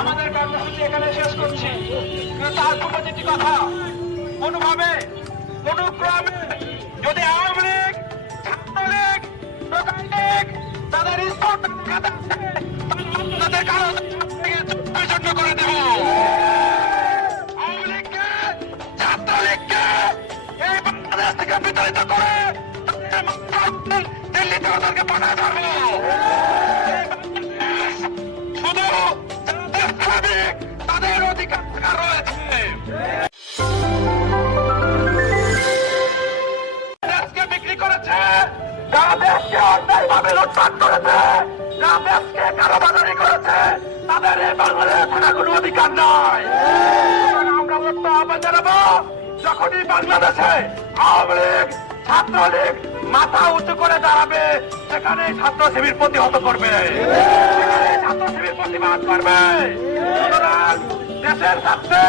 আমাদের কর্মসূচি এখানে শেষ করছি। তার পূর্বে যেটি কথা, কোনোভাবে কোনোক্রমে যদি আওয়ামী লীগ, ছাত্রলীগ, দোকান লীগ তাদের স্পোর্ট তাদের কারণ করে দেব। আওয়ামী লীগকে, ছাত্রলীগকে এই বাংলাদেশ থেকে বিতাড়িত করে দিল্লিতে ওদেরকে পাঠাতে পারবো। শুধু যারা দেশপ্রেমিক তাদের অধিকার রয়েছে। দেশকে বিক্রি করেছে, যারা দেশকে অন্যায়ভাবে লুটপাট করেছে, যারা দেশকে কারবাজারি করেছে, তাদের এই বাংলাদেশে থাকার কোনো অধিকার নাই। আমরা বলতে আহ্বান জানাবো, যখনই বাংলাদেশে আওয়ামী লীগ, ছাত্রলীগ মাথা উঁচু করে দাঁড়াবে, সেখানে ছাত্র শিবির প্রতিহত করবে, সেখানে ছাত্র শিবির প্রতিবাদ করবে। সুতরাং দেশের স্বার্থে,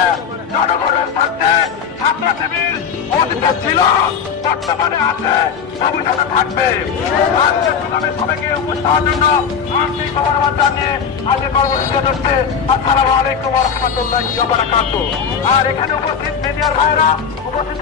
জনগণের স্বার্থে ছাত্র শিবির অতীতে ছিল, বর্তমানে আছে, ভবিষ্যতে থাকবে। আজকে প্রোগ্রামে সবাইকে উপস্থিত হওয়ার জন্য আন্তরিক ধন্যবাদ জানিয়ে আজকে কর্মসূচি হচ্ছে। আসসালামু আলাইকুম ওয়া রাহমাতুল্লাহি ওয়া বারাকাতুহু। আর এখানে উপস্থিত মিডিয়ার ভাইরা উপস্থিত